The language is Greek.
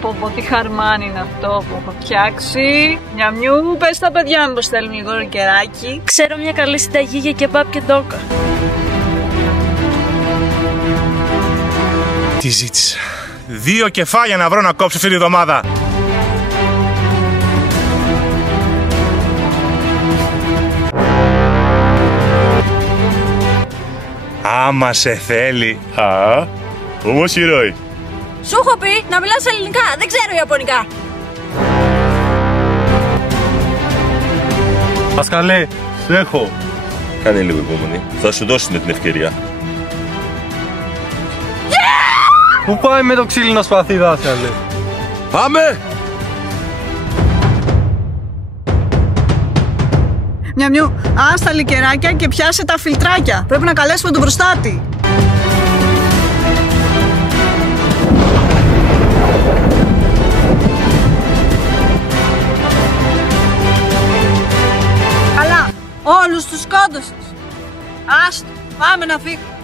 Πω, τι χαρμάνι είναι αυτό που έχω φτιάξει. Νιαμιού, πες στα παιδιά μου πως θέλουν λίγο κεράκι. Ξέρω μια καλή συνταγή για κεμπάπ και ντόκα. Τι ζήτησα. 2 κεφάλια να βρω να κόψω αυτή τη εβδομάδα. Άμα σε θέλει. Όμως ηρώη. Σου έχω πει να μιλάς ελληνικά, δεν ξέρω ιαπωνικά. Πασκαλέ, σου έχω. Κάνε λίγο υπομονή. Θα σου δώσουν την ευκαιρία. Πού πάει με το ξύλινο σπαθί, δάσκαλε? Πάμε! Νιαμιού, άστα λικεράκια και πιάσε τα φιλτράκια. Πρέπει να καλέσουμε τον προστάτη. Καλά, όλους τους σκόντωσες. Άστο, πάμε να φύγουμε.